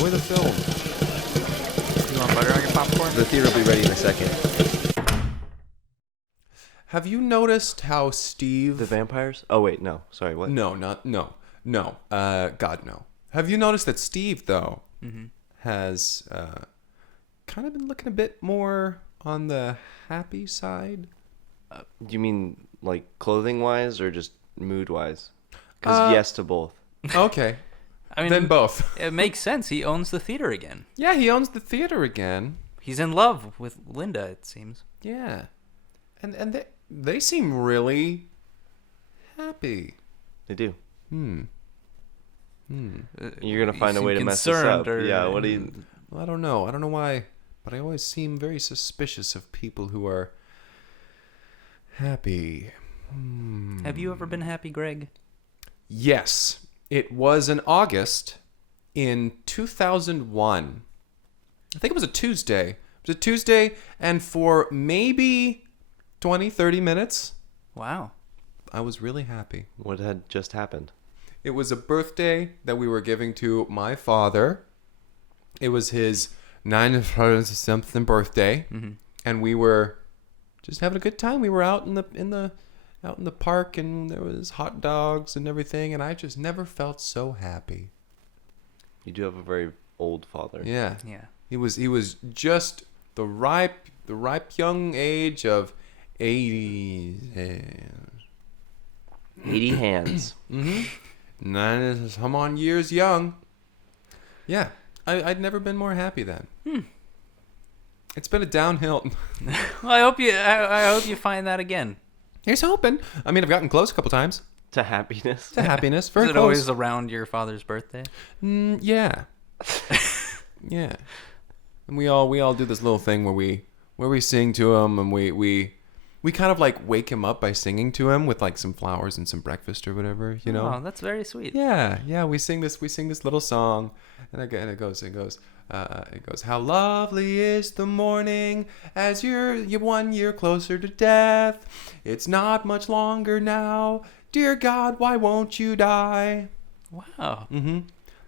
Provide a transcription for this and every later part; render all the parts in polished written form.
enjoy the film. You want butter on your popcorn? The theater will be ready in a second. Have you noticed how Steve... The vampires? Oh, wait, no. Sorry, what? No. God, no. Have you noticed that Steve, though, has kind of been looking a bit more on the happy side? Do you mean, like, clothing-wise or just mood-wise? Because yes to both. Okay. I mean, Then both. It makes sense. He owns the theater again. Yeah, he owns the theater again. He's in love with Linda, it seems. Yeah. And they seem really happy. They do. Hmm. You're going to find a seem way to mess this up. concerned, or- Yeah, what do you... Well, I don't know. I don't know why, but I always seem very suspicious of people who are happy. Have you ever been happy, Greg? Yes. It was in August in 2001. I think it was a Tuesday. It was a Tuesday, and for maybe 20, 30 minutes, Wow. I was really happy. What had just happened? It was a birthday that we were giving to my father. It was his 90-something birthday, and we were just having a good time. We were out in the park, and there was hot dogs and everything, and I just never felt so happy. You do have a very old father. Yeah. Yeah. He was just the ripe young age of 80. 80 hands. 90 on years young. Yeah. I'd never been more happy then. It's been a downhill. Well, I hope you find that again. Here's hoping. I mean, I've gotten close a couple times To happiness. to happiness. Very Is it close. always around your father's birthday? Yeah. Yeah. And we all do this little thing where we sing to him, and we kind of like wake him up by singing to him with like some flowers and some breakfast or whatever, you know. Oh, that's very sweet. Yeah. We sing this little song, and it goes. How lovely is the morning as you're 1 year closer to death. It's not much longer now. Dear God, why won't you die? Wow.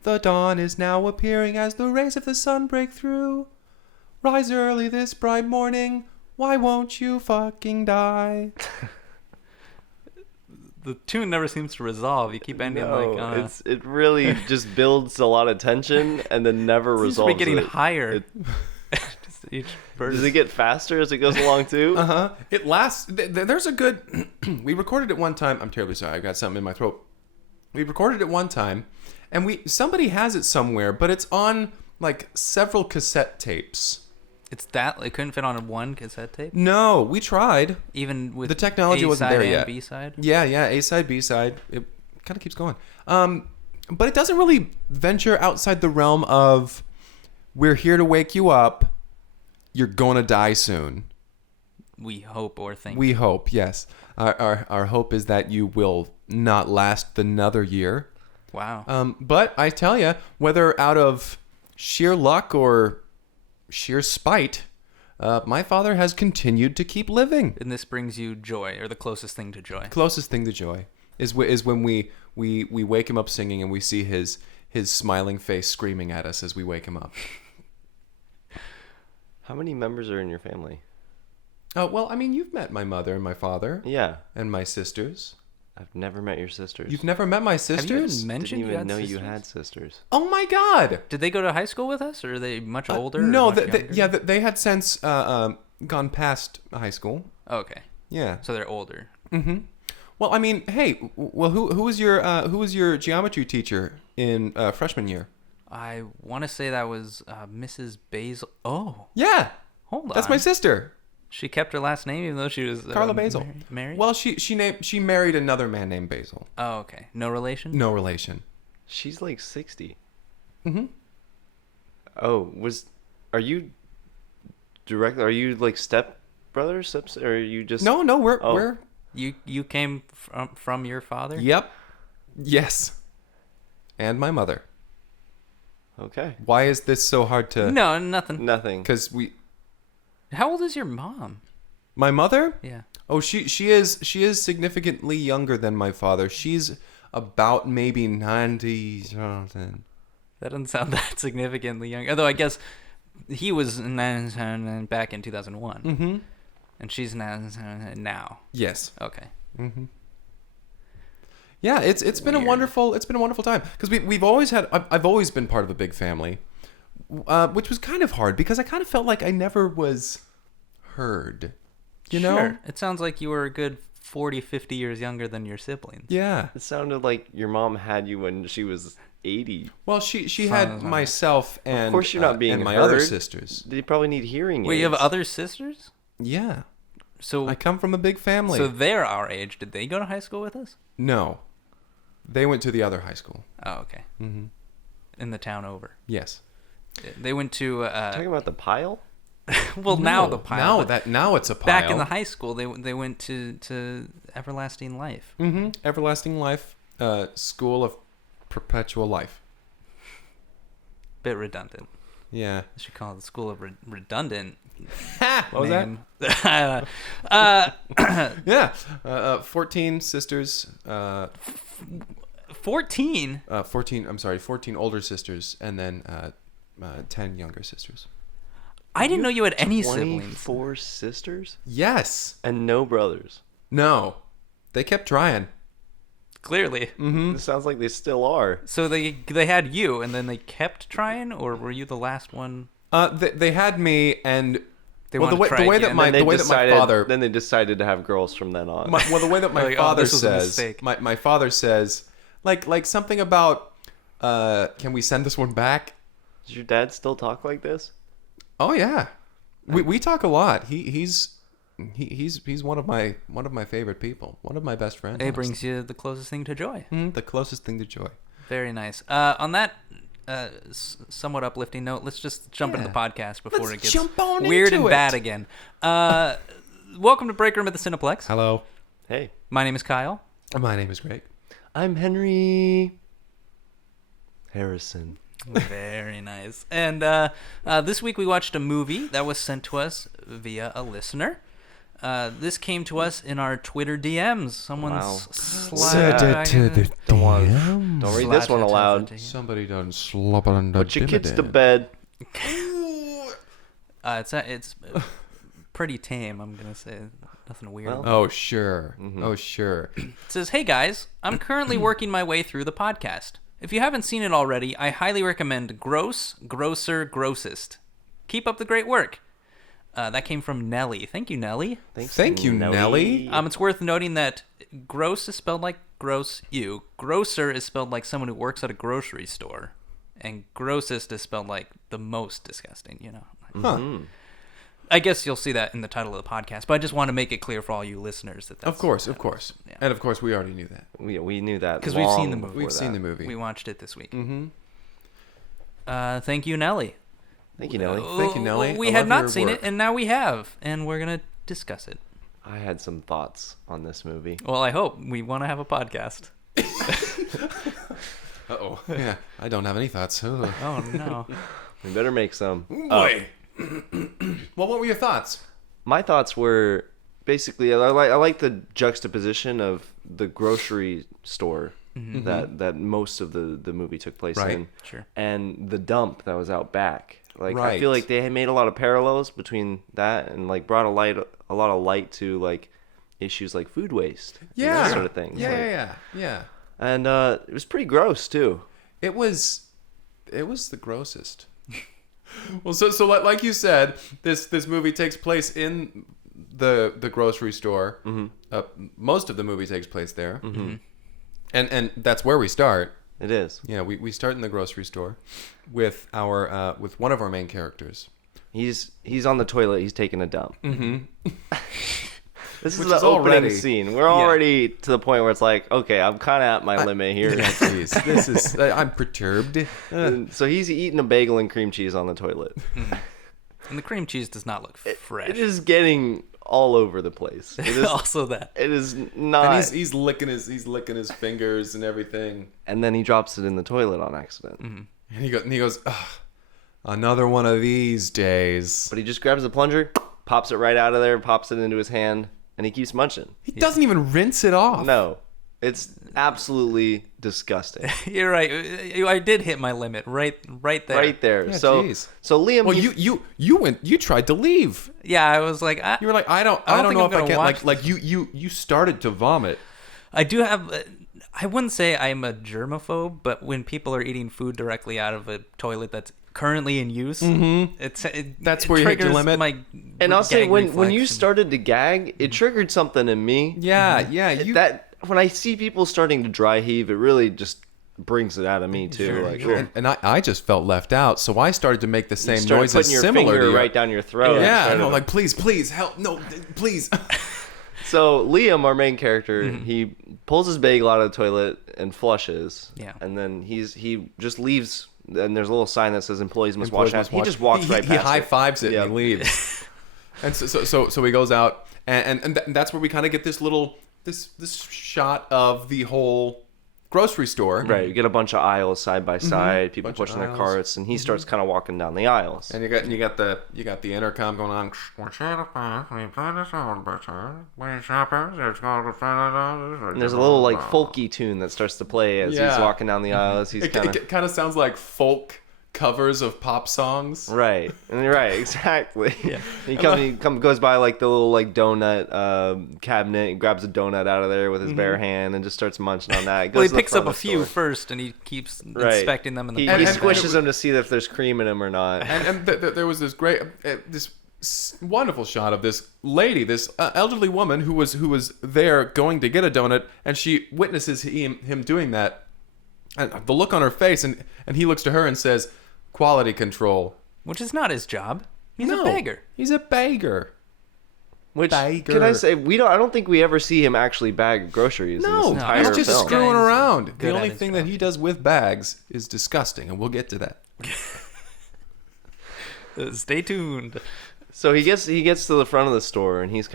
The dawn is now appearing as the rays of the sun break through. Rise early this bright morning. Why won't you fucking die? The tune never seems to resolve. You keep ending like... it really just builds a lot of tension and then never Seems to resolves be getting it. higher. Just each verse. Does it get faster as it goes along too? It lasts. There's a good. We recorded it one time. I'm terribly sorry. I've got something in my throat. We recorded it one time, and somebody has it somewhere, but it's on like several cassette tapes. It's that it couldn't fit on one cassette tape. No, we tried. Even with The technology wasn't A-side there and yet. B-side. Yeah, A side, B side. It kind of keeps going. But it doesn't really venture outside the realm of we're here to wake you up. You're gonna die soon. We hope or think. We hope, yes. Our hope is that you will not last another year. Wow. But I tell you, whether out of sheer luck or sheer spite, my father has continued to keep living. And this brings you joy, or the closest thing to joy. Closest thing to joy is when we wake him up singing and we see his smiling face screaming at us as we wake him up. How many members are in your family? Well, I mean, you've met my mother and my father. Yeah. And my sisters. I've never met your sisters. You've never met my sisters? Have you even mentioned Didn't you even had know sisters? you had sisters. Oh my God! Did they go to high school with us, or are they much older? or No, much younger? they had since gone past high school. Oh, okay. Yeah. So they're older. Well, I mean, hey, well, who was your geometry teacher in freshman year? I want to say that was Mrs. Basil. Oh, Yeah, hold on. that's my sister, She kept her last name even though she was Carla Basil. Married. Well, she married another man named Basil. Oh, okay. No relation. No relation. She's like 60. Mm-hmm. Oh, are you like step brothers? Or are you just... No, we're Oh. we're. You came from your father. Yep. Yes. And my mother. Okay. Why is this so hard to? No, nothing. Nothing. Because How old is your mom? my mother. Yeah. Oh, she is significantly younger than my father. She's about maybe 90 something. That doesn't sound that significantly younger. Although I guess he was back in 2001. Mm-hmm. And she's now. Yes. Okay. Mm-hmm. Yeah, it's been a wonderful time because we've always had I've always been part of a big family, which was kind of hard because I kind of felt like I never was heard. You know? It sounds like you were a good 40, 50 years younger than your siblings. Yeah. It sounded like your mom had you when she was 80. Well, she had myself and Of course you're not being and my heard. other sisters. They probably need hearing aids. Wait, you have other sisters? Yeah. So I come from a big family. So they're our age. Did they go to high school with us? No. They went to the other high school. Oh, okay. Mm-hmm. In the town over. Yes. They went to. Talking about the pile? Well, now the pile. Now it's a pile. Back in the high school, they went to Everlasting Life. Mm-hmm. Everlasting Life, School of Perpetual Life. Bit redundant. Yeah. I should call it the School of Redundant. What was that? Yeah. 14 sisters. 14? 14 older sisters, and then 10 younger sisters. I didn't know you had any siblings. 24 sisters? Yes. And no brothers. No. They kept trying. Clearly. Mm-hmm. It sounds like they still are. So they had you, and then they kept trying, or were you the last one? They had me, and They well, the wanted to way, try the way again. that my father. Then they decided to have girls from then on. The way that my Like, father this was a says. mistake. My father says, like something about, can we send this one back? Does your dad still talk like this? Oh yeah, we talk a lot. He's one of my favorite people. One of my best friends. It brings you the closest thing to joy. the closest thing to joy. Very nice. On that somewhat uplifting note, let's just jump into the podcast before Let's it gets jump on weird into and bad it. again. Welcome to Break Room at the Cineplex. Hello, Hey. My name is Kyle. my name is Greg. I'm Henry Harrison. Very nice. And this week we watched a movie that was sent to us via a listener. This came to us in our Twitter DMs. Someone's Send it to the Don't read this one aloud. Somebody done slobber under Put your kids to bed. It's pretty tame, I'm going to say. Nothing weird. Well, Oh sure. Mm-hmm. Oh sure. It says, "Hey guys, I'm currently working my way through the podcast. If you haven't seen it already, I highly recommend Grocer, Grossest. Keep up the great work." That came from Nelly. Thank you, Nelly. Thank you, Nelly. It's worth noting that gross is spelled like gross you. Grocer is spelled like someone who works at a grocery store. And grossest is spelled like the most disgusting, you know. Huh. I guess you'll see that in the title of the podcast, but I just want to make it clear for all you listeners that that's... Of course. Yeah. And of course, we already knew that. We knew that because we've seen the movie. We've seen the movie. We watched it this week. Mm-hmm. Thank you, Nelly. Thank you, Nelly. Thank you, Nelly. We I had love your not seen work. it, and now we have, and we're going to discuss it. I had some thoughts on this movie. Well, I hope. We want to have a podcast. Uh-oh. Yeah, I don't have any thoughts. Ugh. Oh, no. We better make some. Boy. Well, what were your thoughts? My thoughts were basically I like the juxtaposition of the grocery store that most of the movie took place Right. in, Sure. and the dump that was out back. Like I Right. feel like they had made a lot of parallels between that and like brought a lot of light to like issues like food waste, and Yeah. that sort of things. Yeah. And it was pretty gross too. It was the grossest. Well, so like you said, this movie takes place in the grocery store. Mm-hmm. Most of the movie takes place there, and that's where we start. It is. Yeah, we start in the grocery store with with one of our main characters. He's on the toilet. He's taking a dump. Mm-hmm. This Which is the is opening already- scene. We're already to the point where it's like, okay, I'm kind of at my limit here. Yeah, please. This is I'm perturbed. And so he's eating a bagel and cream cheese on the toilet. And the cream cheese does not look fresh. It is getting all over the place. It is, Also that. it is not. And he's licking his fingers and everything. And then he drops it in the toilet on accident. And he goes, "Ugh, another one of these days." But he just grabs the plunger, pops it right out of there, pops it into his hand, and he keeps munching. He doesn't even rinse it off. No. It's absolutely disgusting. You're right. I did hit my limit right there. Right there. Yeah, so geez. so Liam. Well, you tried to leave. Yeah, I was like, You were like, I don't think know I'm if I gonna can. watch Like you started to vomit. I do have. I wouldn't say I'm a germaphobe, but when people are eating food directly out of a toilet that's currently in use, That's it where you hit your triggers limit. my And I'll say gag when reflex you and- started to gag, it triggered something in me. Yeah, yeah. That when I see people starting to dry heave, it really just brings it out of me too. Sure, like, sure. and I just felt left out, so I started to make the you same started noises putting your similar finger to you. right down your throat. Yeah, Started- no, like please help, no, please. So Liam, our main character, Mm-hmm. he pulls his bagel out of the toilet and flushes. Yeah. And then he just leaves. And there's a little sign that says employees must Employees wash must hands. He watch- just walks right he past high it. fives it Yeah. and he leaves. And so he goes out, and that's where we kind of get this little this shot of the whole grocery store. Right, you get a bunch of aisles side by side, people Bunch of pushing their aisles. carts, and he starts kind of walking down the aisles. And you got the intercom going on. And there's a little like folky tune that starts to play as he's Yeah. walking down the aisles. He's It kind of kind of sounds like folk covers of pop songs. right, and you're right, exactly. Yeah. He goes by like the little like donut cabinet, and grabs a donut out of there with his bare hand and just starts munching on that. Well, he Goes to the picks front up a of the few store. first, and he keeps Right. inspecting them in the He back. squishes them to see if there's cream in them or not. And there was this great, wonderful shot of this lady, this elderly woman who was there going to get a donut, and she witnesses him doing that, and the look on her face, and he looks to her and says, "Quality control." Which is not his job. He's No, a beggar. He's a beggar. Which Bagger. can I say I don't think we ever see him actually bag groceries in this No, entire he's No, just film. screwing Guy's around. good The at only his thing job. that he does with bags is disgusting, and we'll get to that. Stay tuned. So he gets to the front of the store and he's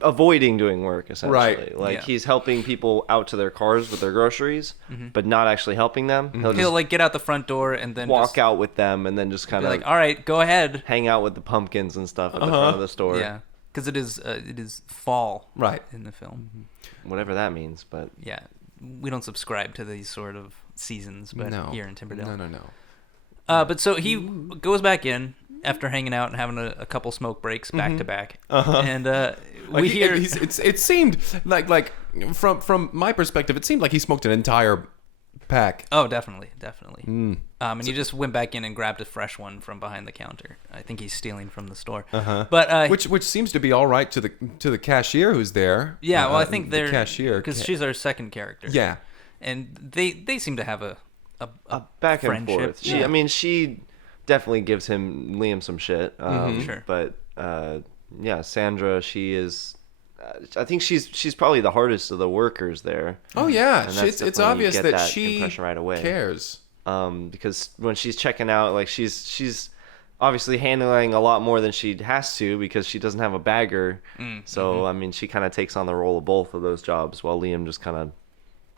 avoiding doing work essentially. Right. Like Yeah. he's helping people out to their cars with their groceries, but not actually helping them. He'll He'll just like get out the front door and then walk just out with them and then just be kind of like, "All right, go ahead." hang out with the pumpkins and stuff at the front of the store. Yeah, because it is fall Right. in the film. Whatever that means, but Yeah, we don't subscribe to these sort of seasons, but No. here in Timberdale. No. But so he goes back in after hanging out and having a couple smoke breaks back to back, and we hear it seemed like from my perspective, it seemed like he smoked an entire pack. Oh, definitely. And he just went back in and grabbed a fresh one from behind the counter. I think he's stealing from the store. But Which seems to be all right to the cashier who's there. yeah, well, I think the they're cashier because she's our second character. Yeah. and they seem to have a back and friendship. forth. Yeah. I mean, she definitely gives Liam some shit. Sure. But yeah, Sandra, she is. I think she's probably the hardest of the workers there. Oh yeah, And that's it's definitely- obvious you get that she impression right away. cares. Because when she's checking out, like she's obviously handling a lot more than she has to because she doesn't have a bagger. So I mean, she kind of takes on the role of both of those jobs while Liam just kind of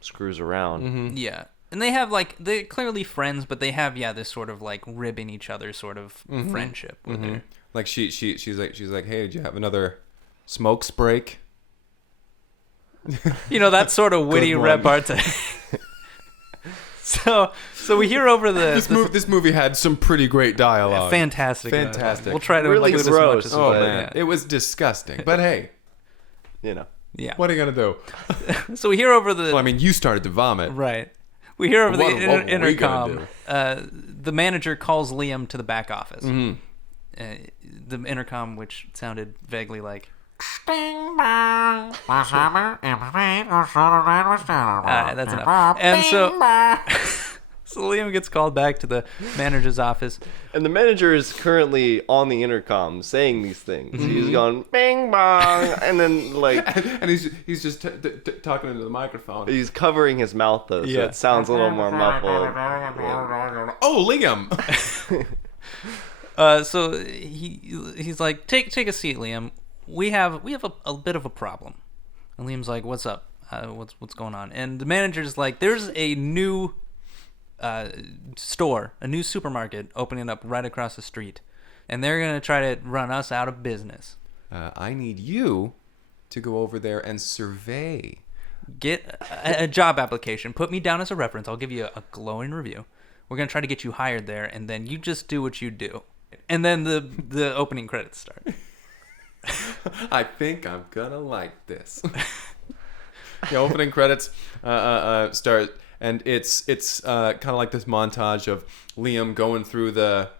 screws around. Yeah. And they have they're clearly friends, but they have this sort of like ribbing each other sort of friendship with her. Like she's like, hey, did you have another smokes break? That sort of witty one. repartee. so we hear over This movie had some pretty great dialogue. fantastic. Fantastic. We'll try to Really include gross, as much as Oh we but- man, can. it was disgusting. But hey, You know. Yeah. what are you gonna do? So we hear over the Well, I mean, you started to vomit. right. We hear over What the were we intercom. gonna The manager calls Liam to the back office. Mm-hmm. The intercom, which sounded vaguely like. That's enough. And so Liam gets called back to the manager's office. And the manager is currently on the intercom saying these things. He's going bing bong, and then like And he's just talking into the microphone. he's covering his mouth though, so Yeah. it sounds a little more muffled. Oh, Liam. So he's like, take a seat, Liam. We have a bit of a problem. And Liam's like, what's up? What's going on? And the manager's like, there's a new store, a new supermarket opening up right across the street, and they're gonna try to run us out of business. I need you to go over there and survey Get a job application. Put me down as a reference. I'll give you a glowing review. We're going to try to get you hired there, and then you just do what you do. And then the opening credits start. I think I'm gonna like this. The opening credits start, and it's kind of like this montage of Liam going through the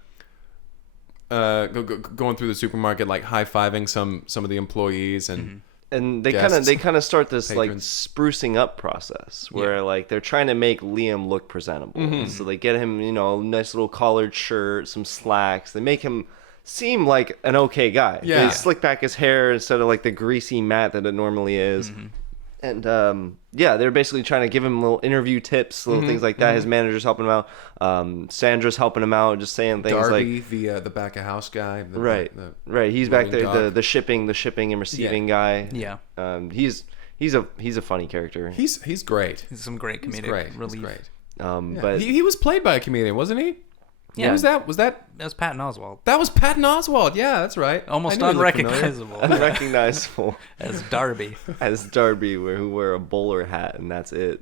going through the supermarket, like high-fiving some of the employees and and they guests, kind of start this like patrons. sprucing up process where like they're trying to make Liam look presentable. So they get him, a nice little collared shirt, some slacks. They make him seem like an okay guy. Yeah. They slick back his hair instead of like the greasy mat that it normally is. And they're basically trying to give him little interview tips, little things like that. His manager's helping him out. Sandra's helping him out, just saying things Darby, like the back of house guy. right. He's back there, the shipping and receiving guy. Yeah. He's a funny character. He's great. He's some great comedic relief. He's great. Yeah. But he was played by a comedian, wasn't he? Yeah. Who was that? That was Patton Oswalt. That was Patton Oswalt. Yeah, that's right. Almost I knew he looked familiar. unrecognizable Unrecognizable as Darby. as Darby, who wear a bowler hat, and that's it.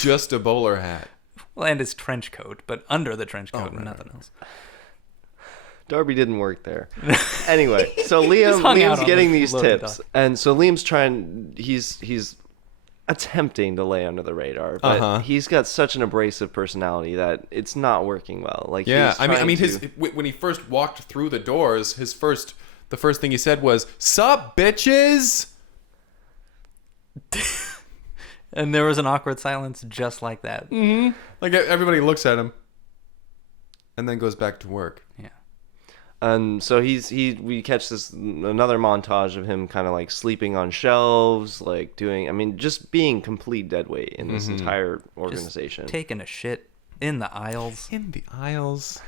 Just a bowler hat. Well, and his trench coat, but under the trench coat, nothing else. Darby didn't work there. Anyway, so just hung out Liam's on getting the these loaded tips, dock. and so Liam's trying. He's attempting to lay under the radar, but he's got such an abrasive personality that it's not working well. Like Yeah, he's I mean, trying when he first walked through the doors, the first thing he said was "Sup, bitches." And there was an awkward silence just like that. Like everybody looks at him, and then goes back to work. Yeah. And so we catch another montage of him kind of like sleeping on shelves, like just being complete deadweight in this entire organization. Just taking a shit in the aisles. In the aisles.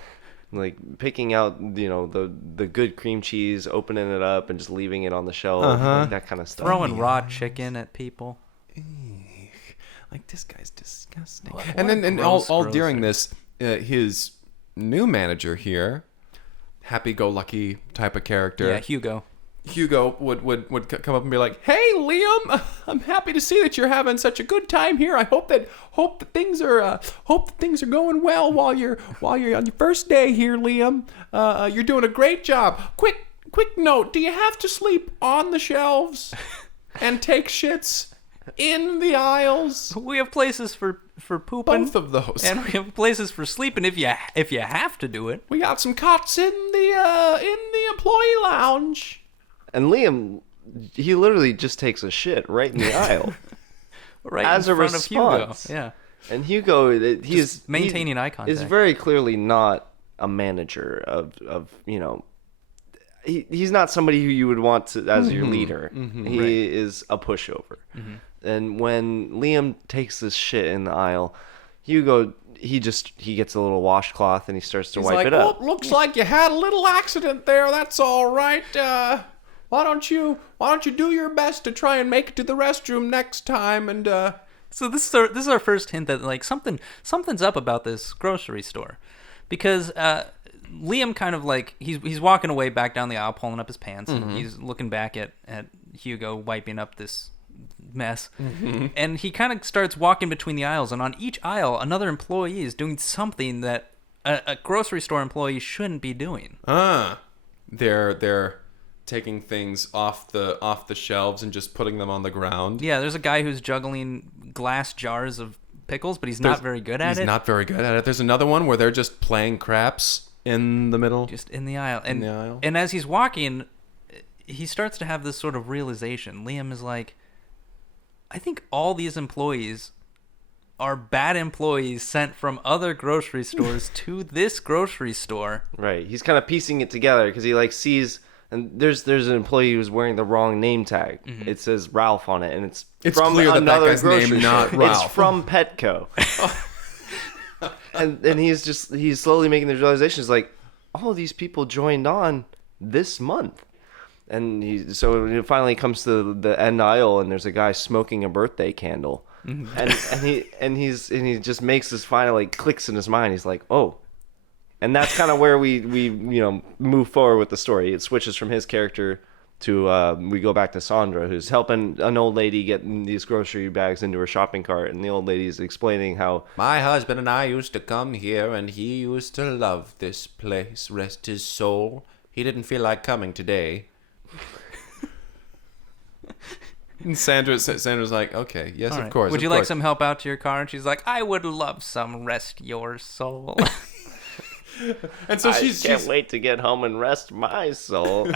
Like picking out, the good cream cheese, opening it up and just leaving it on the shelf, like that kind of stuff. Throwing raw chicken at people. Like, this guy's disgusting. What And then a all gross during this, his new manager here, happy-go-lucky type of character. Yeah, Hugo would come up and be like, "Hey, Liam, I'm happy to see that you're having such a good time here. I hope that things are going well while you're on your first day here, Liam. You're doing a great job. Quick note: do you have to sleep on the shelves and take shits in the aisles? We have places for pooping. Both of those. And we have places for sleeping if you have to do it. We got some cots in the employee lounge." And Liam, he literally just takes a shit right in the aisle. Right as in a front response. of Hugo. Yeah. And Hugo, he's maintaining eye contact. Is very clearly not a manager of he's not somebody who you would want to as your leader. He is a pushover. And when Liam takes this shit in the aisle, Hugo, he gets a little washcloth and he starts to wipe it up. "Well, looks like you had a little accident there. That's all right. Why don't you do your best to try and make it to the restroom next time?" And So this is our first hint that like something's up about this grocery store, because Liam kind of like he's walking away back down the aisle, pulling up his pants, and he's looking back at Hugo wiping up this mess, and he kind of starts walking between the aisles, and on each aisle another employee is doing something that a grocery store employee shouldn't be doing. They're taking things off the shelves and just putting them on the ground. Yeah, there's a guy who's juggling glass jars of pickles, but he's not very good at it. He's not very good at it. There's another one where they're just playing craps in the middle. Just in the aisle. In the aisle. And as he's walking, he starts to have this sort of realization. Liam is like, I think all these employees are bad employees sent from other grocery stores to this grocery store. Right. He's kind of piecing it together because he like sees, and there's an employee who's wearing the wrong name tag. It says Ralph on it, and it's from clear that another guy's grocery name, store. not Ralph. It's from Petco. and he's slowly making the realization. He's like, all of these people joined on this month. And so it finally comes to the end aisle, and there's a guy smoking a birthday candle, and he just makes this final like clicks in his mind. He's like, oh, and that's kind of where we move forward with the story. It switches from his character we go back to Sandra, who's helping an old lady get these grocery bags into her shopping cart, and the old lady's explaining how My husband and I used to come here, and he used to love this place. Rest his soul. He didn't feel like coming today. And Sandra's like, okay, yes, All of right. course. Would of you like course. some help out to your car? And she's like, I would love some. Rest your soul. And so I she's wait to get home and rest my soul.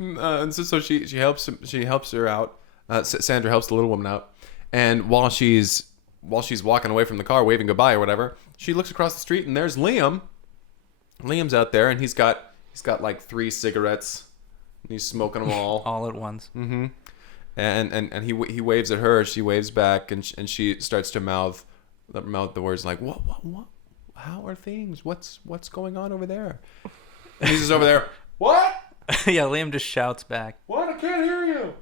and so she helps her out. Sandra helps the little woman out, and while she's walking away from the car, waving goodbye or whatever, she looks across the street and there's Liam. Liam's out there, and he's got like 3 cigarettes. And he's smoking them all at once. Mm-hmm. And he waves at her. She waves back, and she starts to mouth the words like, what? How are things? What's going on over there? And he's just over there. What? Yeah, Liam just shouts back. What? I can't hear you.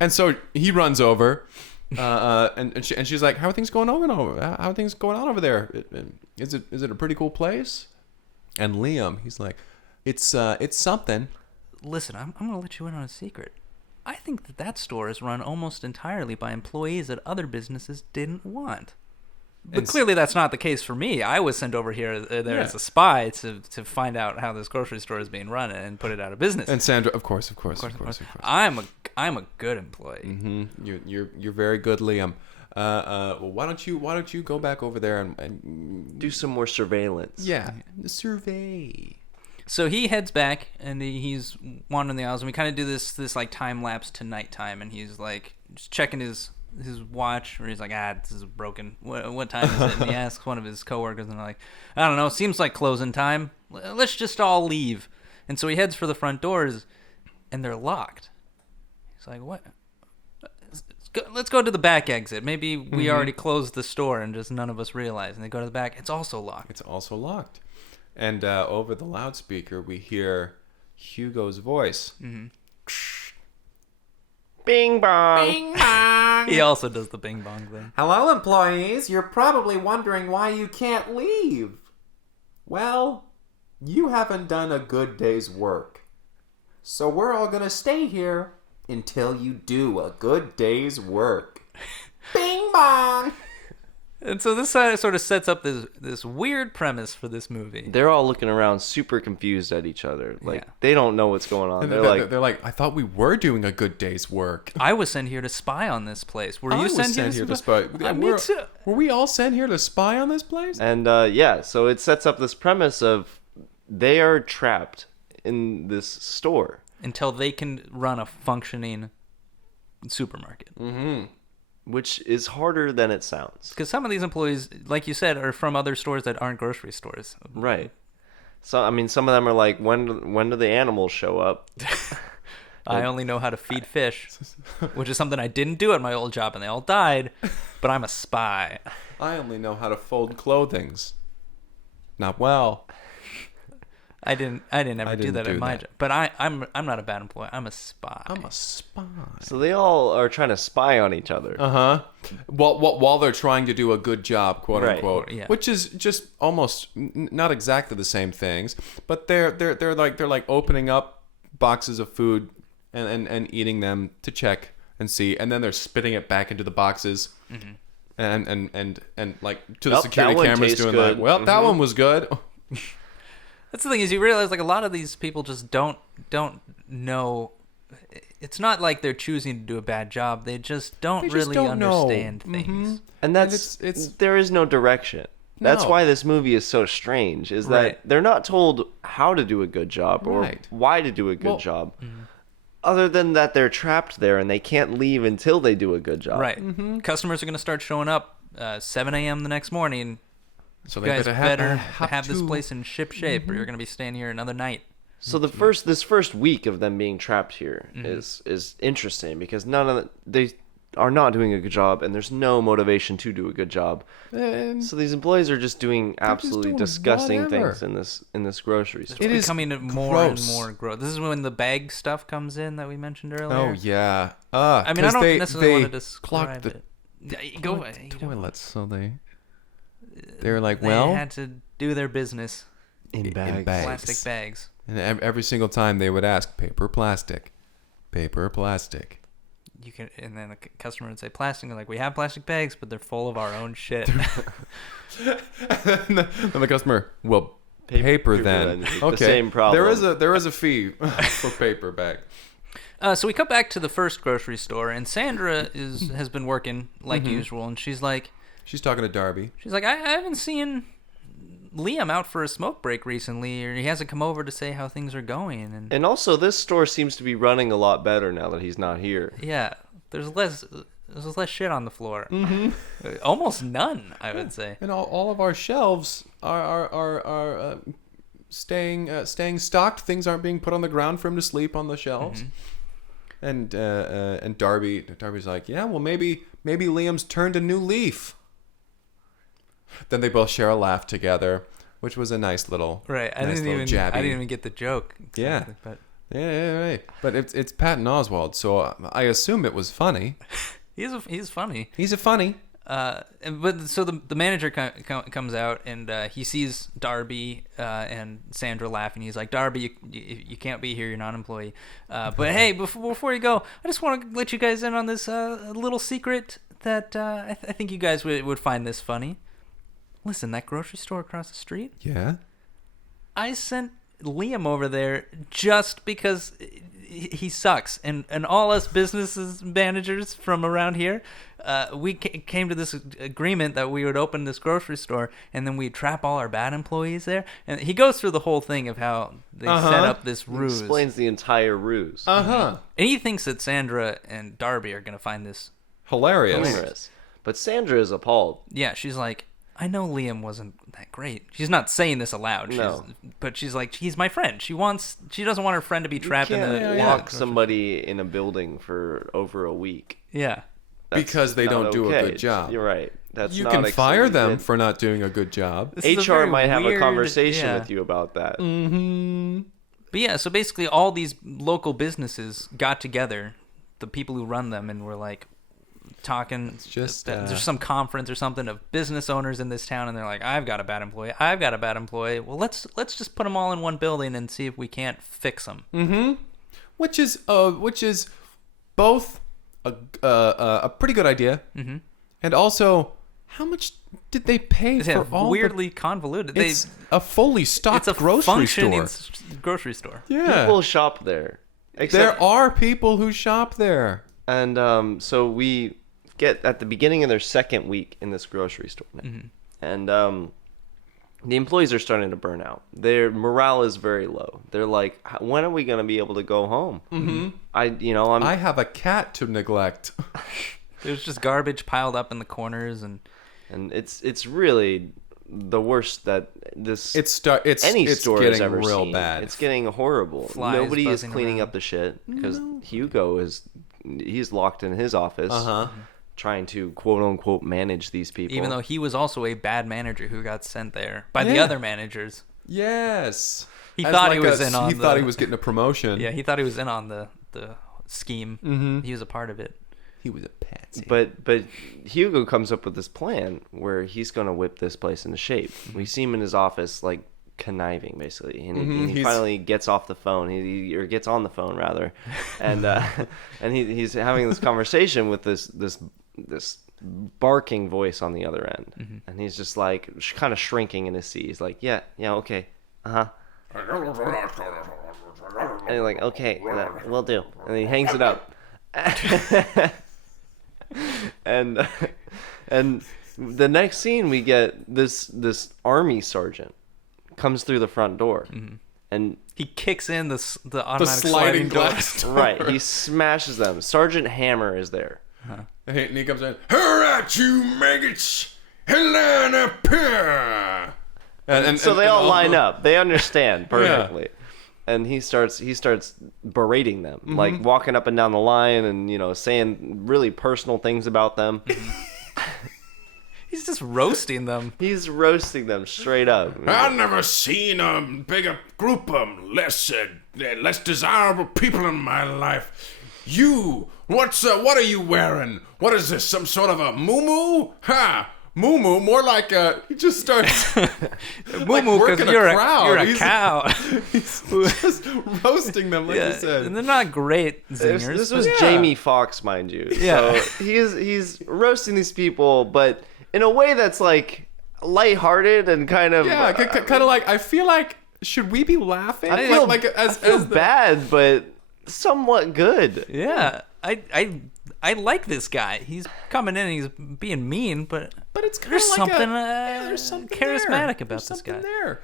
And so he runs over, and she's like, "How are things going on over there? Is it a pretty cool place?" And Liam, he's like, "It's something." Listen, I'm gonna let you in on a secret. I think that store is run almost entirely by employees that other businesses didn't want. But clearly that's not the case for me. I was sent over here as a spy to find out how this grocery store is being run and put it out of business. And Sandra, of course. I'm a good employee. Mm-hmm. You're very good, Liam. Well, why don't you go back over there and Do some more surveillance. Yeah, the survey. So he heads back and he's wandering the aisles, and we kind of do this like time lapse to nighttime, and he's like just checking his watch, or he's like, this is broken. What time is it? And he asks one of his coworkers, and they're like, I don't know, seems like closing time. Let's just all leave. And so he heads for the front doors, and they're locked. He's like, what? Let's go to the back exit. Maybe we already closed the store and just none of us realized. And they go to the back. It's also locked. And over the loudspeaker, we hear Hugo's voice. Mm-hmm. Bing bong. Bing bong. He also does the bing bong thing. Hello, employees. You're probably wondering why you can't leave. Well, you haven't done a good day's work. So we're all going to stay here until you do a good day's work. Bing bong. And so this sort of sets up this weird premise for this movie. They're all looking around super confused at each other. Like, they don't know what's going on. They're like, I thought we were doing a good day's work. I was sent here to spy on this place. Were you sent here to spy? Were we all sent here to spy on this place? And so it sets up this premise of they are trapped in this store. Until they can run a functioning supermarket. Mm-hmm. Which is harder than it sounds. Because some of these employees, like you said, are from other stores that aren't grocery stores. Right. So, I mean, some of them are like, when do the animals show up? I only know how to feed fish, which is something I didn't do at my old job, and they all died, but I'm a spy. I only know how to fold clothings. Not well. I didn't ever do that at my job. But I'm not a bad employee. I'm a spy. I'm a spy. So they all are trying to spy on each other. Uh-huh. While they're trying to do a good job, quote unquote. Yeah. Which is just almost not exactly the same things, but they're like opening up boxes of food and eating them to check and see, and then they're spitting it back into the boxes. Mm-hmm. And like to the security cameras doing good. like, well, that one was good. That's the thing, is you realize like a lot of these people just don't know. It's not like they're choosing to do a bad job. They just don't really understand things. Mm-hmm. And that's there is no direction. That's why this movie is so strange, is that they're not told how to do a good job or why to do a good job. Mm-hmm. Other than that they're trapped there and they can't leave until they do a good job. Right. Mm-hmm. Customers are going to start showing up 7 a.m. the next morning. So you they guys better have this to... place in ship shape, or you're going to be staying here another night. So this first week of them being trapped here is interesting because they are not doing a good job, and there's no motivation to do a good job. So these employees are just doing absolutely disgusting things in this grocery store. It is becoming more and more gross. This is when the bag stuff comes in that we mentioned earlier. Oh yeah. I mean, I don't necessarily want to describe it. Go toilets, so they were like, well, they had to do their business in bags. plastic bags. And every single time they would ask, paper or plastic? Paper or plastic? And then the customer would say plastic. They're like, we have plastic bags, but they're full of our own shit. And the customer, well, paper then. Okay. The same problem. There is a fee for paper bag. So we cut back to the first grocery store, and Sandra has been working like usual, and she's talking to Darby. She's like, I haven't seen Liam out for a smoke break recently, or he hasn't come over to say how things are going. And also, this store seems to be running a lot better now that he's not here. Yeah, there's less shit on the floor. Almost none, I would say. And all of our shelves are staying stocked. Things aren't being put on the ground for him to sleep on the shelves. And Darby's like, yeah, well, maybe Liam's turned a new leaf. Then they both share a laugh together, which was a nice little I didn't even get the joke. Exactly, yeah, but right. But it's Patton Oswalt, so I assume it was funny. He's funny. He's a funny. But so the manager comes out, and he sees Darby and Sandra laughing. He's like, Darby, you can't be here. You're not an employee. But hey, before you go, I just want to let you guys in on this little secret that I think you guys would find this funny. Listen, that grocery store across the street? Yeah? I sent Liam over there just because he sucks. And all us businesses managers from around here, we came to this agreement that we would open this grocery store and then we'd trap all our bad employees there. And he goes through the whole thing of how they set up this ruse. He explains the entire ruse. And he thinks that Sandra and Darby are going to find this hilarious. But Sandra is appalled. Yeah, she's like, I know Liam wasn't that great. She's not saying this aloud. But she's like, he's my friend. She doesn't want her friend to be trapped in the lock somebody in a building for over a week. Yeah. Because they don't do a good job. You're right. You can fire them for not doing a good job. HR might have a conversation with you about that. But yeah, so basically all these local businesses got together, the people who run them, and were like, talking. It's just there's some conference or something of business owners in this town, and they're like, I've got a bad employee. Well, let's just put them all in one building and see if we can't fix them. Which is both a pretty good idea, and also how much did they pay for all weirdly convoluted? It's a fully stocked grocery store. Grocery store. Yeah, people shop there. There are people who shop there, and so we get at the beginning of their second week in this grocery store now. And the employees are starting to burn out. Their morale is very low. They're like, when are we going to be able to go home? I have a cat to neglect. There's just garbage piled up in the corners, and it's really the worst that any store has ever real seen. Bad. It's getting horrible. Flies Nobody is cleaning around. up the shit because Hugo he's locked in his office. Trying to quote unquote manage these people, even though he was also a bad manager who got sent there by the other managers. Yes, he thought he was thought he was getting a promotion. Yeah, he thought he was in on the scheme. He was a part of it. He was a patsy. But Hugo comes up with this plan where he's going to whip this place into shape. We see him in his office like conniving basically, and he finally gets off the phone. Or gets on the phone rather, and he's having this conversation with this barking voice on the other end, and he's just like kind of shrinking in his seat. He's like, yeah, okay, and he's like, okay, will do, and he hangs it up. and the next scene we get this army sergeant comes through the front door, and he kicks in the automatic sliding glass door. Right, he smashes them. Sergeant Hammer is there. And he comes in, alright, you maggots, line up here. And so they all line up. They understand perfectly. Yeah. And he starts berating them, like walking up and down the line and, saying really personal things about them. He's just roasting them. He's roasting them straight up. I've never seen a bigger group of less desirable people in my life. You, what are you wearing? What is this, some sort of a moo-moo? Ha! Moo Moo, more like he just starts Moo like Moo, because working you're a crowd. you're a He's- cow. He's just roasting them, like you said. And they're not great zingers. This was Yeah. Jamie Foxx, mind you. Yeah. So he's roasting these people, but in a way that's like lighthearted and kind of Yeah, kind of like, I feel like, should we be laughing? I feel, like I feel bad, but somewhat good. Yeah, I like this guy. He's coming in and he's being mean, but it's kind there's of like something, there's something charismatic there. about There's this something guy. there.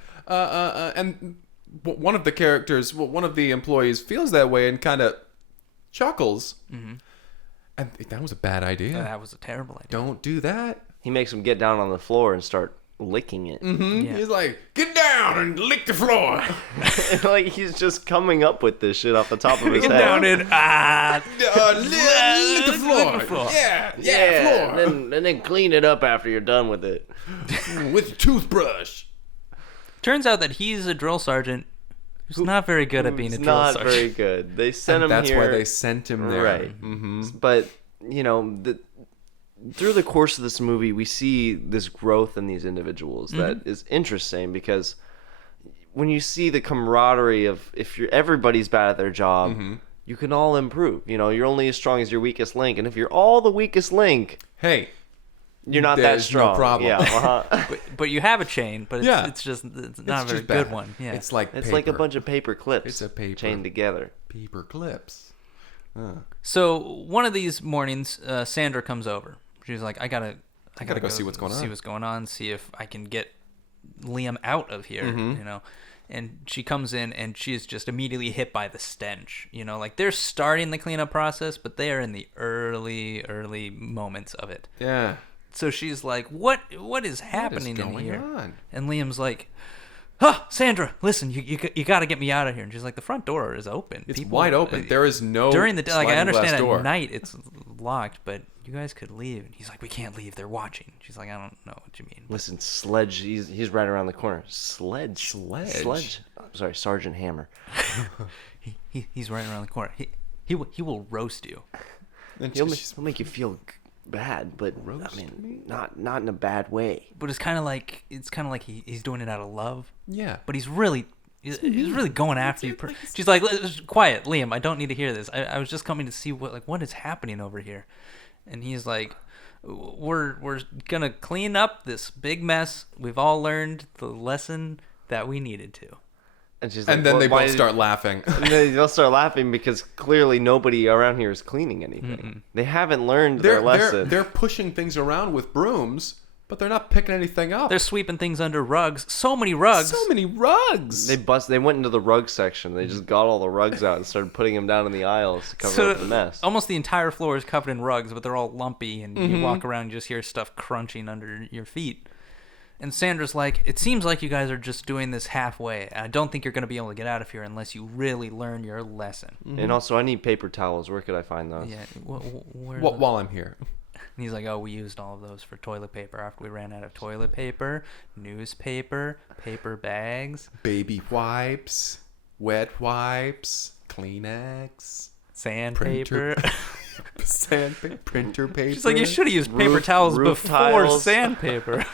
And one of the characters, one of the employees, feels that way and kind of chuckles. Mm-hmm. And that was a bad idea. That was a terrible idea. Don't do that. He makes him get down on the floor and start licking it. Mm-hmm. Yeah. He's like, get down and lick the floor. Like he's just coming up with this shit off the top of his Get head. down and Lick the floor. Lick the floor. Yeah, floor. and then clean it up after you're done with it. With a toothbrush. Turns out that he's a drill sergeant who's not very good at being a It's drill not sergeant. very good. They sent him That's here. why they sent him there. Right. Mm-hmm. But you know, through the course of this movie, we see this growth in these individuals that is interesting because when you see the camaraderie of everybody's bad at their job, you can all improve. You know, you're only as strong as your weakest link, and if you're all the weakest link, Hey, you're not that there's strong. no problem. Yeah, But you have a chain, but it's Yeah. it's not it's a very just good bad. one. Yeah. It's like it's paper. like a bunch of paper clips. It's a paper. chained together. paper clips. So one of these mornings, Sandra comes over. She's like, I gotta go see what's going on. See what's going on. See if I can get Liam out of here. You know. And she comes in and she is just immediately hit by the stench. You know, like they're starting the cleanup process, but they are in the early moments of it. Yeah. So she's like, "What is happening in going here?" on? And Liam's like, Sandra, listen, you got to get me out of here." And she's like, "The front door is open. It's wide open. There is no during the day. Like I sliding glass understand door. at night it's locked, but you guys could leave." And he's like, "We can't leave. They're watching." She's like, "I don't know what you mean." Listen, Sledge, he's right around the corner. Sledge. Sledge? I'm sorry, Sergeant Hammer. He's right around the corner. He will roast you. And He'll she's- make you feel bad, but Roast I mean, not in a bad way. But it's kind of like he's doing it out of love. yeah. But he's really going after you. She's like, "Quiet, Liam. I don't need to hear this. I was just coming to see what is happening over here." And he's like, "We're gonna clean up this big mess. We've all learned the lesson that we needed to." And she's like, And then "Well, they why both did-" start laughing. And then they'll start laughing because clearly nobody around here is cleaning anything. They haven't learned their lesson. They're pushing things around with brooms, but they're not picking anything up. They're sweeping things under rugs. So many rugs. so many rugs. They went into the rug section. They just got all the rugs out and started putting them down in the aisles to cover So up the mess. almost the entire floor is covered in rugs, but they're all lumpy, and you walk around and you just hear stuff crunching under your feet. And Sandra's like, "It seems like you guys are just doing this halfway. I don't think you're going to be able to get out of here unless you really learn your lesson." And also, I need paper towels. Where could I find those? Yeah. Where While I'm here. And he's like, "Oh, we used all of those for toilet paper after we ran out of toilet paper, newspaper, paper bags, Baby wipes, wet wipes, Kleenex, sandpaper." sandpaper, printer paper. She's like, "You should have used paper towels roof before tiles." sandpaper."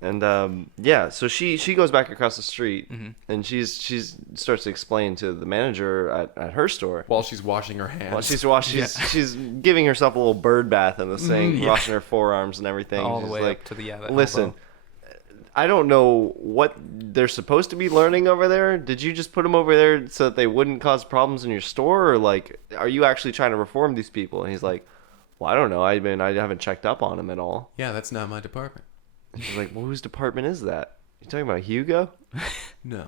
And yeah, so she goes back across the street, and she's starts to explain to the manager at her store. While she's washing her hands. While she's giving herself a little bird bath in the sink, washing her forearms and everything. All the She's way like, up to the listen, elbow. I don't know what they're supposed to be learning over there. Did you just put them over there so that they wouldn't cause problems in your store, or like, are you actually trying to reform these people? And he's like, well, I don't know. I mean, I haven't checked up on them at all. Yeah, that's not my department. He's like, well, whose department is that? You talking about Hugo? No.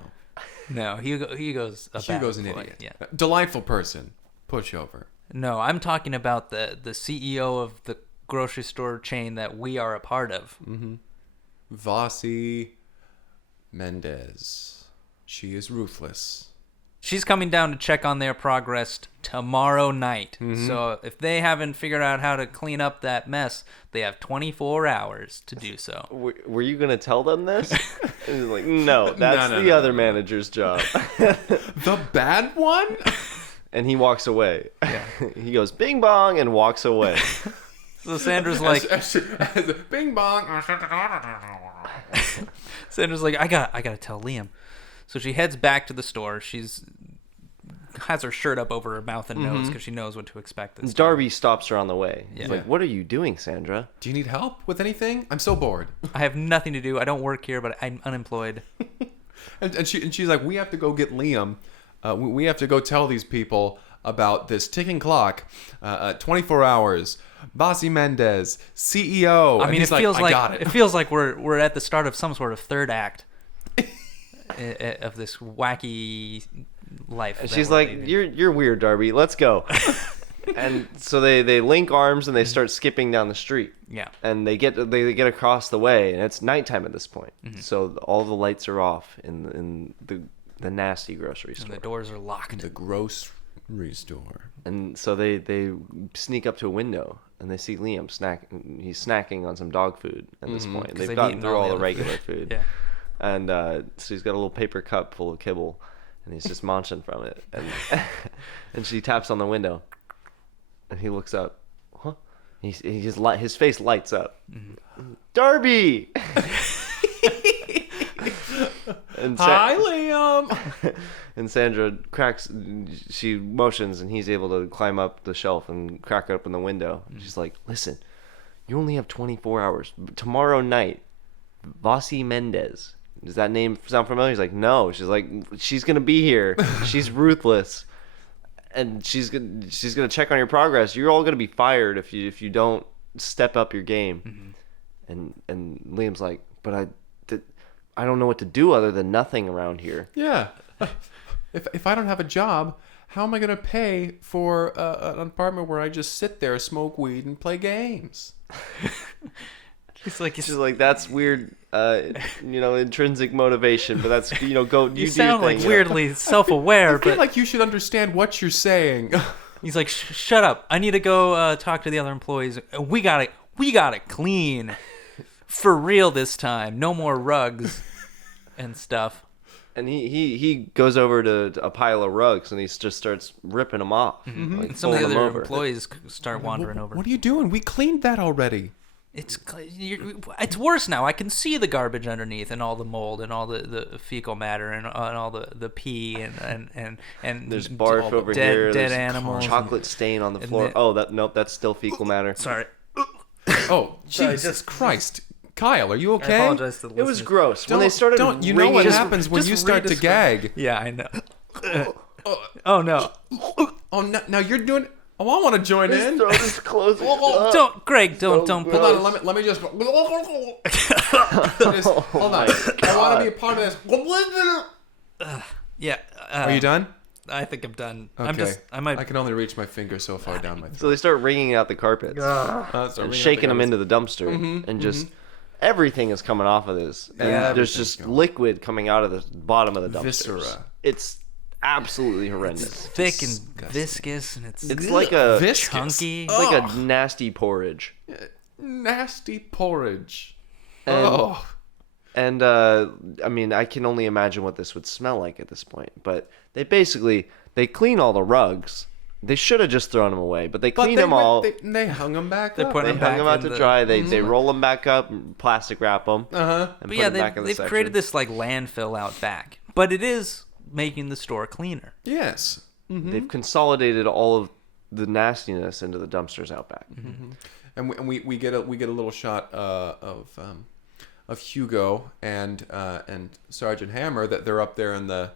No, Hugo's a bad Hugo's an employee. idiot. Yeah. Delightful person. Pushover. No, I'm talking about the CEO of the grocery store chain that we are a part of. Vasi Mendez. She is ruthless. She's coming down to check on their progress tomorrow night. So if they haven't figured out how to clean up that mess, they have 24 hours to do so. Were you going to tell them this? And he's like, no, that's No, the other manager's job. The bad one? And he walks away. Yeah. He goes, bing bong, and walks away. So Sandra's like, bing bong. Sandra's like, I gotta tell Liam. So she heads back to the store. She's has her shirt up over her mouth and nose because she knows what to expect. This time. Darby stops her on the way. He's Yeah. like, what are you doing, Sandra? Do you need help with anything? I'm so bored. I have nothing to do. I don't work here, but I'm unemployed. And she's like, we have to go get Liam. We have to go tell these people about this ticking clock. 24 hours. Bossy Mendez, CEO. I And mean, he's it feels like I got it. it feels like we're at the start of some sort of third act of this wacky life. And that she's we're like, leading. you're weird, Darby. Let's go. And so they link arms and they start skipping down the street. Yeah. And they get across the way, and it's nighttime at this point. So all the lights are off in the nasty grocery And store. the doors are locked. The grocery store. And so they sneak up to a window and they see Liam he's snacking on some dog food at this point. 'Cause They've they've gotten eaten through all all the the other regular food. food. Yeah. And so he's got a little paper cup full of kibble, and he's just munching from it. And and she taps on the window, and he looks up. Huh? His face lights up. Darby. And Hi, Liam. and Sandra cracks. She motions, and he's able to climb up the shelf and crack open the window. She's like, "Listen, you only have 24 hours. Tomorrow night, Bossy Mendez. Does that name sound familiar?" He's like, "No." She's like, "She's gonna be here. She's ruthless, and she's gonna check on your progress. You're all gonna be fired if you don't step up your game." And Liam's like, "But I don't know what to do other than nothing around here." Yeah. If I don't have a job, how am I going to pay for an apartment where I just sit there, smoke weed, and play games? She's like, She's like, "That's weird, intrinsic motivation, but that's, go, you do your sound thing." like weirdly self-aware, I feel but like you should understand what you're saying. he's like, shut up. I need to go talk to the other employees. We got it clean. For real this time. No more rugs and stuff. And he goes over to a pile of rugs and he just starts ripping them off. Like, Some of the folding 'em other over. employees start wandering over. What are you doing? We cleaned that already. It's worse now. I can see the garbage underneath and all the mold and all the fecal matter and all the pee and There's all barf the over dead, here. Dead There's animals. chocolate stain on the floor. the- Nope, that's still fecal matter. Sorry. Oh, Sorry, Jesus Christ. Kyle, are you I okay? apologize to the It was listeners. gross. When they started you know what ringing- happens when just you start to redescribe- gag. Yeah, I know. Oh no! Oh, no, now you're doing... Oh, I want to join His in. throat is closing up. Don't, Greg. Don't gross. pull Hold out. on, let me just... Hold on. I want to be a part of this. Yeah. Are you done? I think I'm done. Okay. I might. I can only reach my finger so far down my throat. So they start wringing out the carpets and shaking them into the dumpster, and just everything is coming off of this. And Yeah, there's everything's just going. liquid coming out of the bottom of the dumpster. Viscera. It's absolutely horrendous. thick and disgusting. viscous, and It's like a Viscous. chunky. it's like a nasty porridge. Nasty porridge. And- Oh. And I mean, I can only imagine what this would smell like at this point. But they clean all the rugs. They should have just thrown them away, but they cleaned them all. They hung them back They're up. putting They them hung back them out in to the- dry. They roll them back up, plastic wrap them, Uh-huh. and But put yeah, them back in the they've section. created this like landfill out back, but it is making the store cleaner. Yes. They've consolidated all of the nastiness into the dumpsters out back. And we get a little shot of Hugo and Sergeant Hammer, that they're up there in the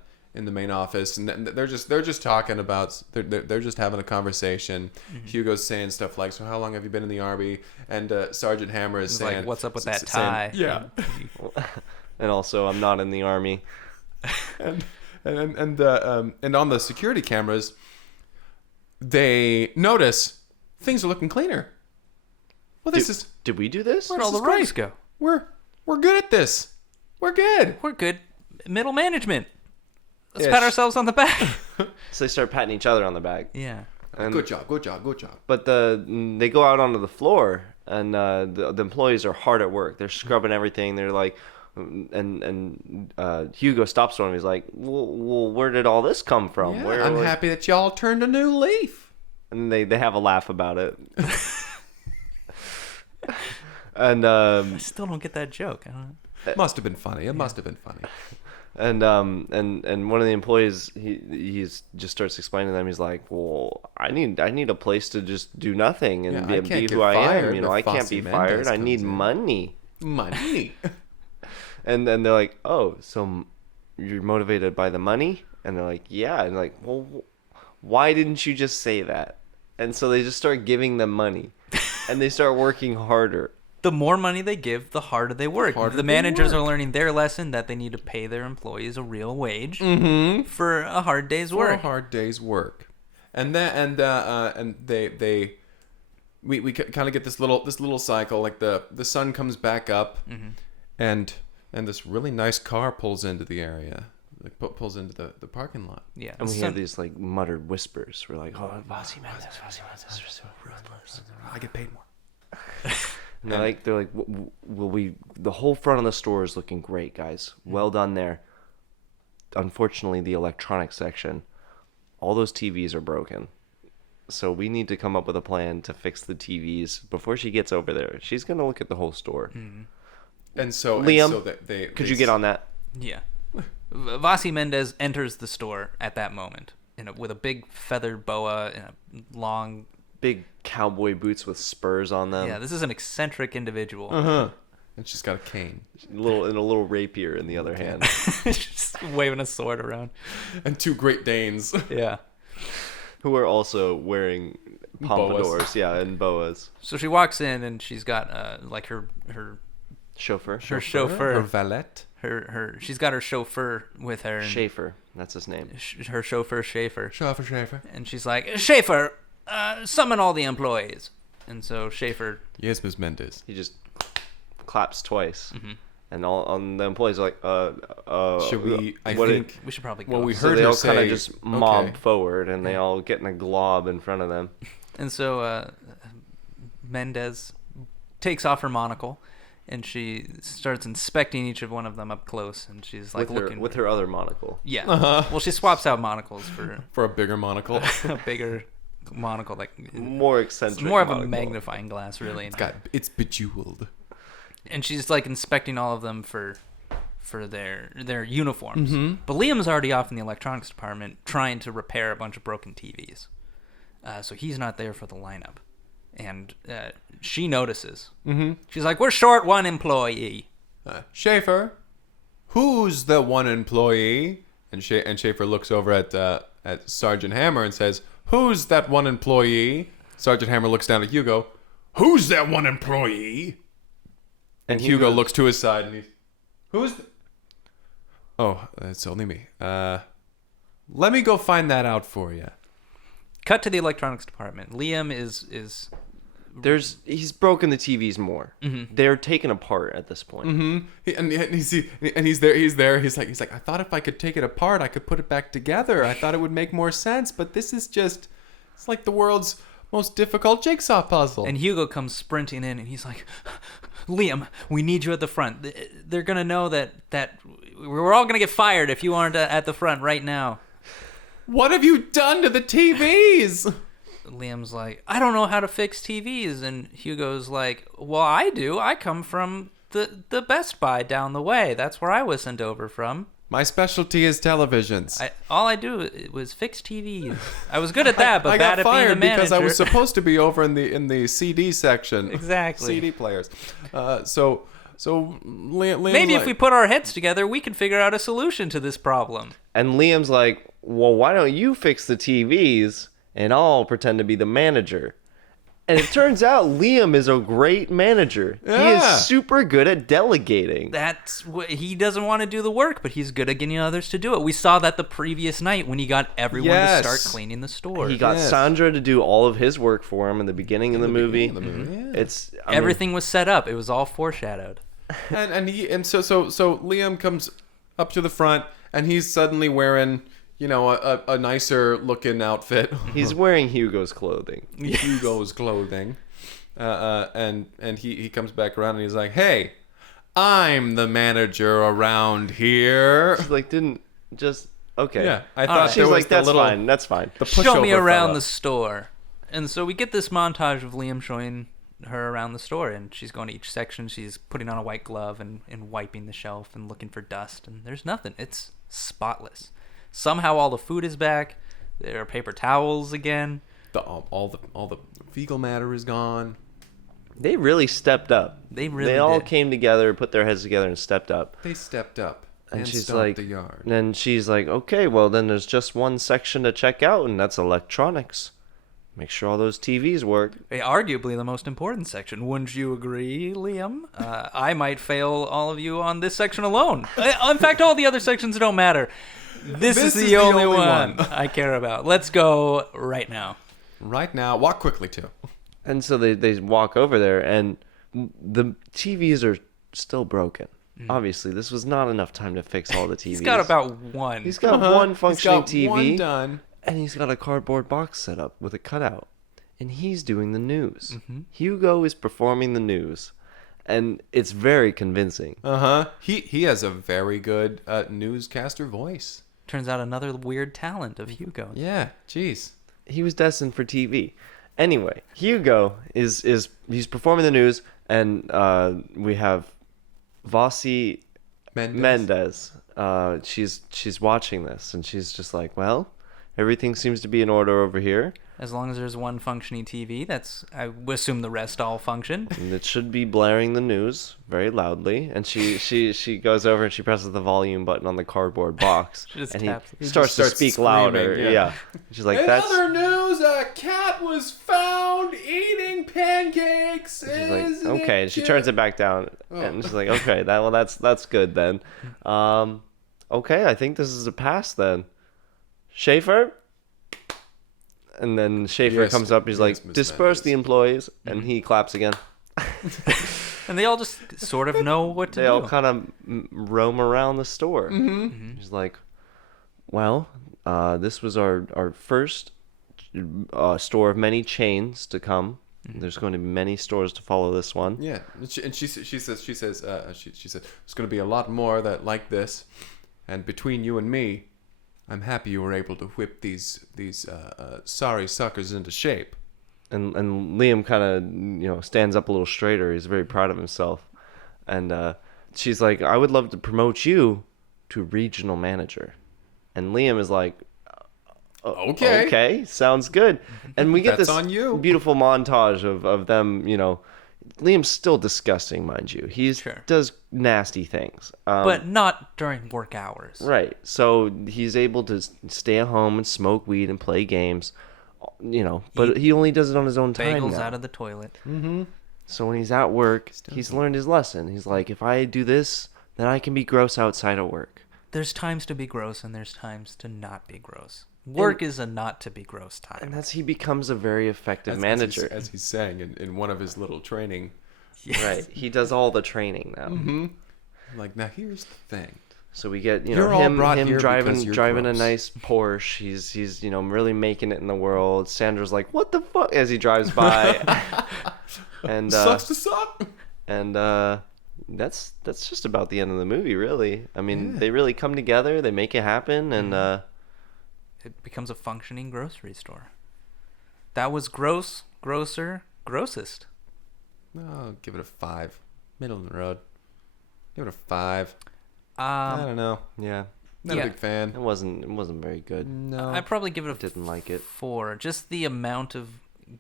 main office, and they're just talking about they're just having a conversation. Hugo's saying stuff like, "So how long have you been in the army?" And Sergeant Hammer is It's saying, like, what's up with that saying, tie? Yeah. And also, I'm not in the army. and on the security cameras, they notice things are looking cleaner. Well, Did we do this? Where'd all the is great. rugs go? We're good at this. We're good. We're good. Middle management. Let's Ish. pat ourselves on the back. So they start patting each other on the back. Yeah. And, Good job. But they go out onto the floor, and the employees are hard at work. They're scrubbing everything. They're like, and Hugo stops one. He's like, well, where did all this come from? Yeah, Where, I'm like- happy that y'all turned a new leaf. And they have a laugh about it. And I still don't get that joke. I don't know. It must have been funny. It must have been funny. And one of the employees he's just starts explaining to them. He's like, well, I need a place to just do nothing and Yeah, I be can't who get I am. fired You know, if I can't Fossey be fired. Mendes I need comes in. money. Money. And then they're like, oh, so you're motivated by the money? And they're like, yeah. And like, well, why didn't you just say that? And so they just start giving them money, and they start working harder. The more money they give, the harder they work. harder The they managers work. are learning their lesson that they need to pay their employees a real wage Mm-hmm. for a hard day's For work. a hard day's work, and then we kind of get this little cycle. Like the sun comes back up, and this really nice car pulls into the area, like pulls into the parking lot. Yeah, And we the hear sun- these like muttered whispers. We're like, oh, Fossey Mendes are so ruthless. I get paid more. And they're like, will we? The whole front of the store is looking great, guys. Well done there. Unfortunately, the electronics section, all those TVs are broken. So we need to come up with a plan to fix the TVs before she gets over there. She's gonna look at the whole store. And so Liam, they Could you get on that? Yeah. Fossey Mendes enters the store at that moment with a big feathered boa and a long... Big cowboy boots with spurs on them. Yeah, this is an eccentric individual. And she's got a cane And a little rapier in the other hand. Just waving a sword around. and 2 Great Danes. Yeah. Who are also wearing pompadours, and boas. So she walks in and she's got like her Chauffeur. chauffeur. Or valet. She's got her chauffeur with her. And Schaefer, that's his name. her chauffeur Schaefer. Schaefer. And she's like, Schaefer, summon all the employees. And so Schaefer, Yes, Miss Mendes. He just claps twice, and the employees are like, Should we? I what think. we should probably go. Well, we So heard they her all say. kind of just mob okay. forward, and they all get in a glob in front of them. And so Mendez takes off her monocle, and she starts inspecting each of one of them up close, and she's like looking with her other monocle. Yeah. Well, she swaps out monocles for a bigger monocle. a bigger monocle, like More it's eccentric. more of a monocle. magnifying glass, really. It's bejeweled. And she's like inspecting all of them for their uniforms. But Liam's already off in the electronics department trying to repair a bunch of broken TVs. So he's not there for the lineup. And she notices. She's like, we're short one employee. Schaefer, who's the one employee? And Schaefer looks over at Sergeant Hammer and says, who's that one employee? Sergeant Hammer looks down at Hugo. Who's that one employee? And Hugo looks to his side and he's, who's? Oh, it's only me. Let me go find that out for you. Cut to the electronics department. Liam is He's broken the TVs more. They're taken apart at this point. He's there. He's like, I thought if I could take it apart, I could put it back together. I thought it would make more sense, but this is just, it's like the world's most difficult jigsaw puzzle. And Hugo comes sprinting in, and he's like, Liam, we need you at the front. They're going to know that we're all going to get fired if you aren't at the front right now. What have you done to the TVs? Liam's like, I don't know how to fix TVs. And Hugo's like, well, I do. I come from the Best Buy down the way. That's where I was sent over from. My specialty is televisions. All I do was fix TVs. I was good at that, but I bad got at being a fired manager. because I was supposed to be over in the CD section. Exactly. CD players. So Liam, Maybe if we put our heads together, we can figure out a solution to this problem. And Liam's like, well, why don't you fix the TVs and I'll pretend to be the manager? And it turns out Liam is a great manager. He Yeah. is super good at delegating. That's what he doesn't want to do the work, but he's good at getting others to do it. We saw that the previous night when he got everyone Yes. to start cleaning the store. He got Yes. Sandra to do all of his work for him in the beginning of the movie. Yeah. Everything was set up. It was all foreshadowed. and so Liam comes up to the front and he's suddenly wearing, you know, a nicer looking outfit. He's wearing Hugo's clothing. Hugo's clothing. And he comes back around and he's like, hey, I'm the manager around here. She's like, okay. Yeah, I thought She's there was like, the that's little, fine. That's fine. the Show me pushover around fella. the store. And so we get this montage of Liam showing her around the store, and she's going to each section. She's putting on a white glove and wiping the shelf and looking for dust, and there's nothing. It's spotless. Somehow all the food is back. There are paper towels again. All the fecal matter is gone. They really stepped up. They really all did. came together, put their heads together, and stepped up. They stepped up And and she's stomped like, the yard. then she's like, okay, well then there's just one section to check out, and that's electronics. Make sure all those TVs work. Arguably the most important section. Wouldn't you agree, Liam? I might fail all of you on this section alone. In fact, all the other sections don't matter. This is the only one I care about. Let's go right now. Right now, walk quickly too. And so they walk over there, and the TVs are still broken. Obviously, this was not enough time to fix all the TVs. He's got about one. He's got one functioning He's got TV. one done. And he's got a cardboard box set up with a cutout. And he's doing the news. Hugo is performing the news. And it's very convincing. He has a very good newscaster voice. Turns out another weird talent of Hugo. Yeah, jeez. He was destined for TV. Anyway, Hugo he's performing the news, and we have Vossi Mendez. She's watching this, and she's just like, well, everything seems to be in order over here. As long as there's one functioning TV, I would assume the rest all function. And it should be blaring the news very loudly. And she goes over and she presses the volume button on the cardboard box. She just and taps. he starts to speak screaming, louder. Yeah. She's like, In that's... other news, a cat was found eating pancakes. She's like, okay. And she turns it back down. And she's like, okay, that's good then. Okay, I think this is a pass then. Schaefer? And then Schaefer Yes, comes up. He's like, Miss disperse Mendes. the employees. And he claps again. And they all just sort of know what to They do. all kind of roam around the store. He's like, well, this was our first store of many chains to come. There's going to be many stores to follow this one. Yeah, and she says there's going to be a lot more that like this, and between you and me, I'm happy you were able to whip these sorry suckers into shape. And Liam kind of stands up a little straighter. He's very proud of himself. And she's like, I would love to promote you to regional manager. And Liam is like, okay, sounds good. And we get That's this on you. beautiful montage of them. Liam's still disgusting, mind you. He does nasty things, but not during work hours. right? So he's able to stay at home and smoke weed and play games. But he only does it on his own time Bagels now. out of the toilet. So when he's at work, he's learned his lesson. He's like, if I do this, then I can be gross outside of work. There's times to be gross and there's times to not be gross. Work is a not to be gross time. And he becomes a very effective manager. as he's saying in one of his little training. Yes. Right. He does all the training now. Like, now here's the thing. So we get You're all him brought here driving because you're a gross. nice Porsche. He's really making it in the world. Sandra's like, what the fuck, as he drives by. And Sucks to suck. and that's just about the end of the movie, really. I mean, they really come together. They make it happen, and It becomes a functioning grocery store. That was Grocer, Grossest. Oh, give it a 5. Middle of the road. Give it a 5. I don't know. yeah, Not a big fan. it wasn't very good. No. I'd probably give it a Didn't like it. 4. Just the amount of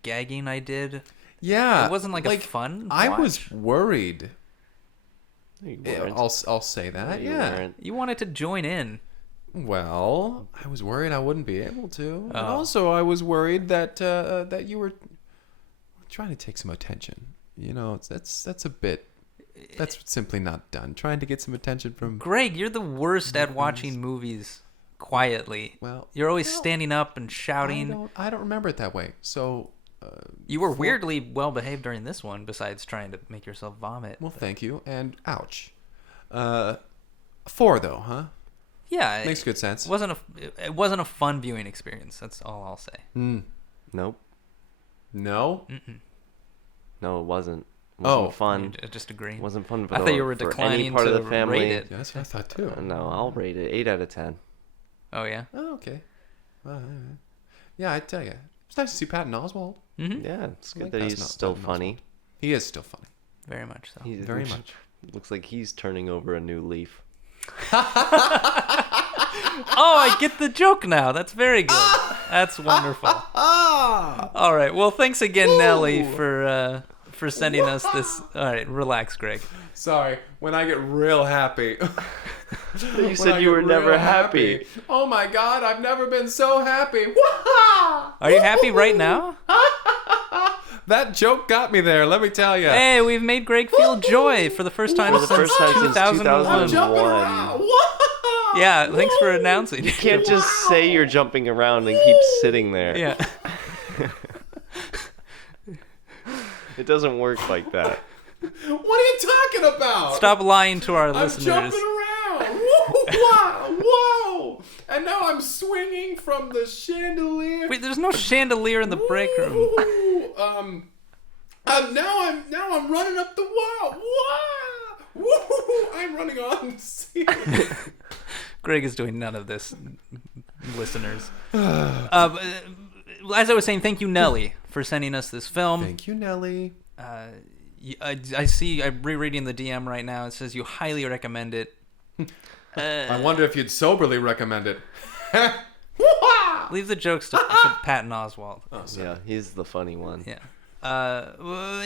gagging I did. Yeah. It wasn't like a fun I watch. was worried. You weren't. I'll say that. You Yeah. weren't. You wanted to join in. Well, I was worried I wouldn't be able to. And Oh. also, I was worried that that you were trying to take some attention. That's a bit. That's simply not done. Trying to get some attention from. Greg, you're the worst at watching movies quietly. Well, You're always standing up and shouting. I don't remember it that way. So. You were weirdly well behaved during this one, besides trying to make yourself vomit. Well, thank you. And ouch. 4 though, huh? Yeah, Makes good sense. It wasn't a fun viewing experience. That's all I'll say. Nope. No. No, it wasn't. It wasn't fun. I just agree. It wasn't fun for I thought you were for any declining part to of the family. rate it. Yeah, that's what I thought too. No, I'll rate it 8 out of 10. Oh yeah. Oh, okay. Yeah, I tell you, It's nice to see Patton Oswalt. Yeah, it's good like that that's he's not still Patton funny. He is still funny. Very much so. He's Very much. Looks like he's turning over a new leaf. Oh, I get the joke now. That's very good. That's wonderful. All right. Well, thanks again, Nelly, for sending us this. All right, relax, Greg. Sorry, when I get real happy. You said you were never happy. Oh my God, I've never been so happy. Are you happy right now? That joke got me there, let me tell you. Hey, we've made Greg feel joy for the first time For the since first time since 2001. I'm jumping 2001. around. Yeah, thanks for announcing. You can't just say you're jumping around and keep sitting there. Yeah. It doesn't work like that. What are you talking about? Stop lying to our I'm listeners. jumping around. Whoa, whoa. And now I'm swinging from the chandelier. Wait, there's no chandelier in the break room. Ooh, now I'm running up the wall. Whoa. Woo, I'm running on the ceiling. Greg is doing none of this, listeners. As I was saying, thank you, Nelly, for sending us this film. Thank you, Nelly. I see, I'm rereading the DM right now. It says you highly recommend it. I wonder if you'd soberly recommend it. Leave the jokes to Patton Oswalt. Oh, sorry. Yeah, he's the funny one. Yeah.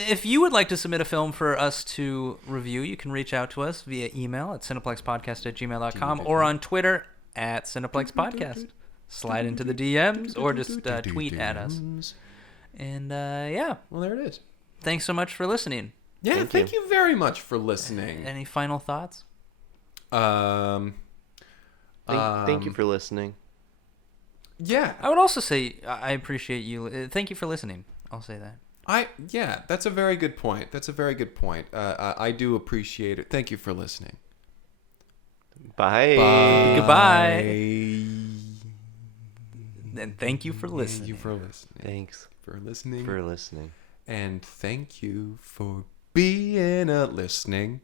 If you would like to submit a film for us to review, you can reach out to us via email at cineplexpodcast@gmail.com or on Twitter at cineplexpodcast. Slide into the DMs or just tweet at us. And yeah. Well, there it is. Thanks so much for listening. Yeah, thank you very much for listening. Any final thoughts? Thank you for listening. Yeah. I would also say I appreciate you. Thank you for listening. I'll say that. Yeah, that's a very good point. I do appreciate it. Thank you for listening. Bye. Goodbye. And thank you for listening. Thank you for listening. Thanks for listening. for listening. And thank you for being a listening